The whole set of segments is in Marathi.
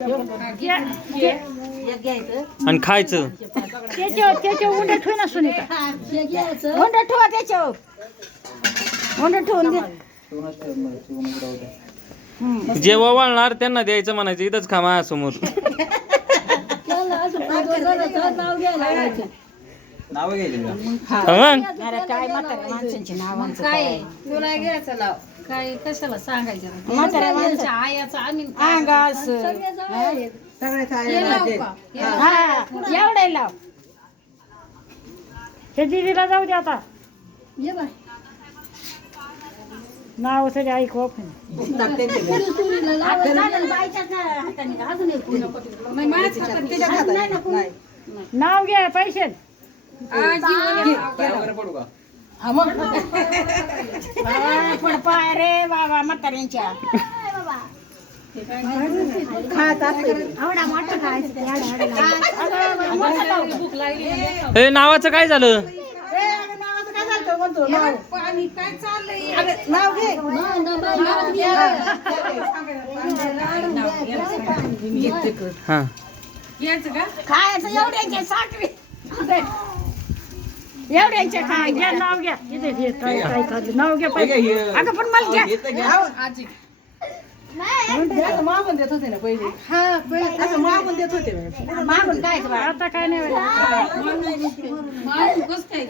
आणि खायचं त्याच्या उंडा ठेव ना सुनीता उंडा ठेवा त्याच्यावर उंडा ठेवून जे वळणार त्यांना द्यायचं म्हणायचं इथंच खा माझ्यासमोर. नाव घ्यायची काय म्हाताऱ्या माणसांची नावांचं काय तुला घ्यायचं लाव काय कशाला सांगायचं म्हाताऱ्या माणसाच्या आयाचं आम्ही अंगास हा एवढे लाव हे दीदीला जाऊ दे आता ये बाय नाव तरी ऐकू आपण नाव घ्या पैसे पाय रे बाबा म्हाताऱ्यांच्या हे नावाचं काय झालं? काय चाललंय हा यायचं का खायचं एवढ्यांच्या साखरी एवढ्यांच्या खाय घ्या नाव घ्या इथे घे काय काय खाल्लं नाव घ्या पहिले अगं पण मला घ्या आजी मागून देत होते ना पहिले असं मागून देत होते मागून काय आता काय नाही माणूस कसं काय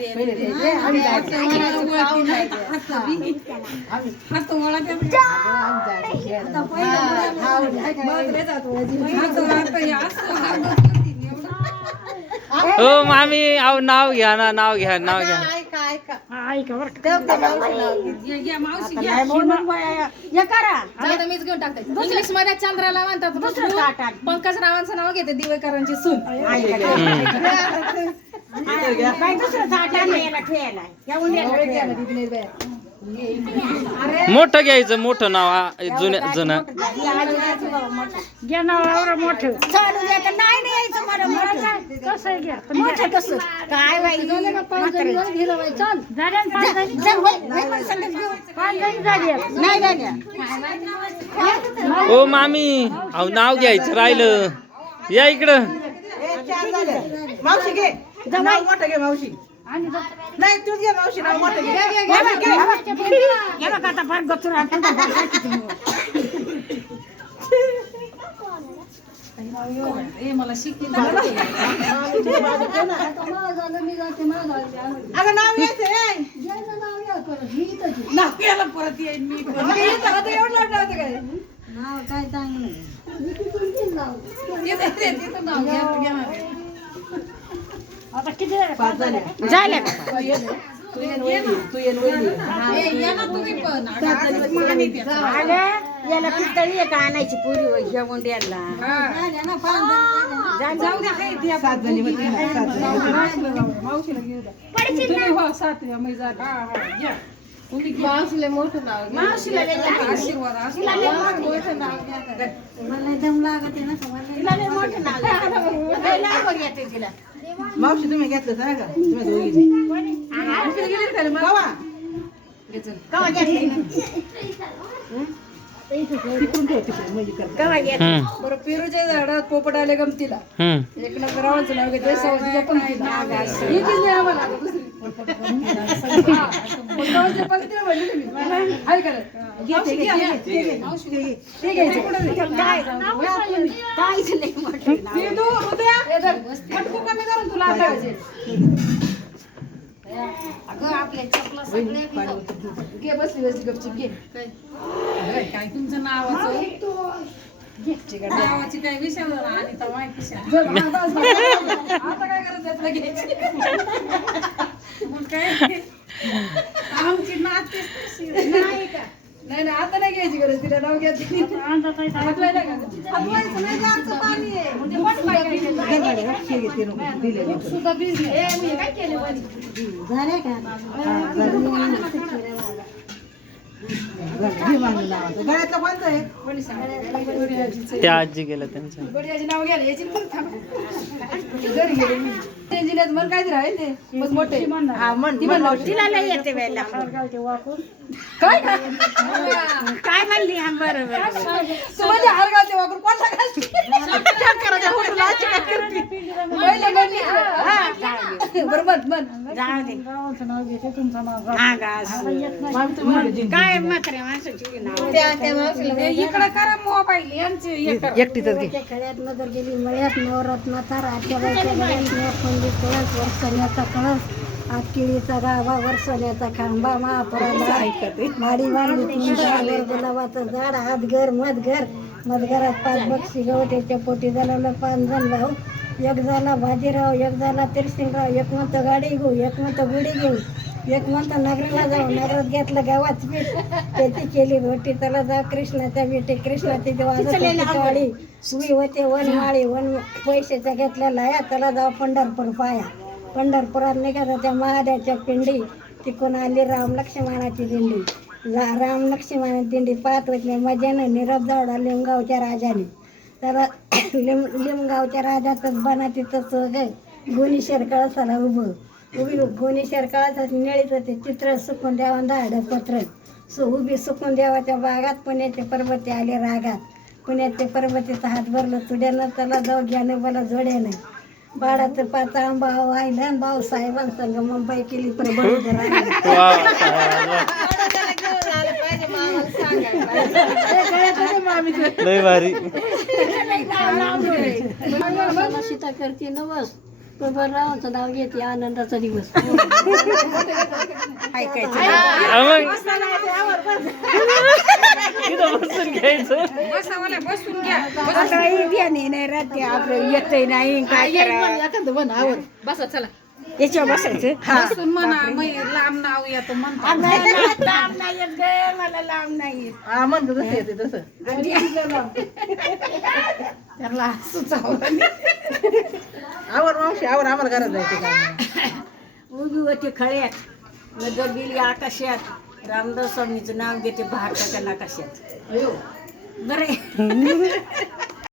हो मामी अहो नाव घ्या ना नाव घ्या नाव घ्या. ऐका बरं मावशी हे करा आता मीच घेऊन टाकते इंग्लिश मध्ये चंद्राला म्हणतात पंकज रावांचं नाव घेते दिवेकरांची सून काय दुसरं ताट आणलं याला ठेवायला या उंड्याला मोठं घ्यायचं मोठं नाव जुन्या जुनं घ्या नाव मोठं चालू द्या तर नाही नाही यायचं मला मोठं कसं घ्या मोठं कसं काय बाई झालं ना 5 जणी चल झाल्या ना 5 जणी चल होय संगत घेऊ 5 जणी झाल्या नाही झाल्या ओ मामी अहो नाव घ्यायचं राहिलं या इकडं. मावशी घे नाव मोठं घे मावशी नाही तूच घे मावशी नाव मोठं घे या बघ आता फार गचुरा मला शिकली अगं नाव घ्यायचं परत येईन मी काय चांगलं आता किती झाल्या याला पितळी एक आणायची पुरी ह्या मुंड्याला मावशीला मोठं नाव मावशीला मोठं नाव घ्या मला दम लागत ना मोठं नाव तिला मावशी तुम्ही घेतलं सांगा का तुम्ही दोघी कवा घेतली बरं पेरूच्या झाडात पोपट आले गमतीला एक नंबर रावांचं नाव घेते सवतीच्या पंक्तीला येतीच नाही आम्हाला आता दुसरी सवतीच्या पंक्तीला म्हणले तुम्ही हाय करत ते घ्यायचं सिंधू हृदया मटकू कमी करून तुला आता अगं आपल्या चपला सगळे घे बसली गपचिप घे काय तुमचं नावाचं नावाची काय विषय आणि तर माहिती आता काय करत घ्यायची मग काय आमची नाते नाही का नाही आता नाही घ्यायची गरज तिला नाव घ्यायची सुद्धा बिझनेस झाले का भीमांना नावाचं. गळ्यातलं कोणतं आहे? त्या आजी गेल्या त्यांचं बडियाचे नाव घ्यायला याची पण थांबा. घरी गेले मी. इंजिनियर मन काय राहील ते बस मोठे हा म्हण तिला नाही येते वेळेला काय काय म्हणली हा बरोबर माझ्या हरगावचे वापर कोणता घालते पहिलं म्हणली बरं म्हण जाऊ दे हा गास. काय म्हाताऱ्या माणसाची नाव इकडे करा मोबाईल यांचे हे करा. एकटीच घे. खेड्यात नजर गेली मळ्यात नवरत्न तार आत्याबाईच्या गळ्यात पंडित कळस वर्षण्याचा कळस आत केळीचा गाभा वर्षण्याचा खांबा महापुराला माडी बांधली तुमच्यावर गुलाबाचं झाड आत घर मधघरात 5 बक्षी गवट्याच्या पोटी झालं 5 जण भाऊ एक झाला भाजीराव एक झाला तिरसिंगराव एक म्हणतं गाडी घेऊ एक म्हणतं गुढी घेऊ एक म्हणतं नगराला जाऊ नगरात घेतलं गावात पीठ त्याची केली रोटी त्याला जाऊ कृष्णाच्या बेटे कृष्णाची वाडी सुई होते वनमाळी पैशाच्या घेतल्या लाया त्याला जाऊ पंढरपूर पाया पंढरपुरात निघाला त्या महादेवाच्या पिंडी तिकून आली राम लक्ष्मणाची दिंडी राम लक्ष्मणाची दिंडी पाहत होते मजानं निरब जावडा लिमगावच्या राजाने त्याला लिमगावच्या राजाचंच बना तिथं सोग गुणीशर कळसाला उभं गुणीशर कळसाच निळीत होते चित्र सुकून द्यावा दाड पत्र उभी सुकून देवाच्या बागात पुण्याचे पर्वती आले रागात पुण्याचे पर्वतीचा हात भरलं तुड्यानं त्याला जाऊ घ्यानं मला जोड्यानं बाळाचं पाचा आंबा वाहिलं भाऊ साहेबांसंग मुंबई केली पण लय भारी सीता करते नवस रावाचं नाव घेते आनंदाचा दिवस बसून घ्यायचं बसून घ्या नाही राहते आपलं येतही नाही काय बसा चला याच्यावर बसायचं बसून म्हणा लांब नाव येतं म्हणता लांब नाही येत ग मला लांब नाही येत हा म्हणतो जसं येते तसं त्याला सुचावं आवर मावशी आवर आम्हाला घरात जायचं काम उभी होती खळ्यात नजर गेली आकाशात रामदास स्वामीचं नाव घेते भारताच्या नकाशात बरे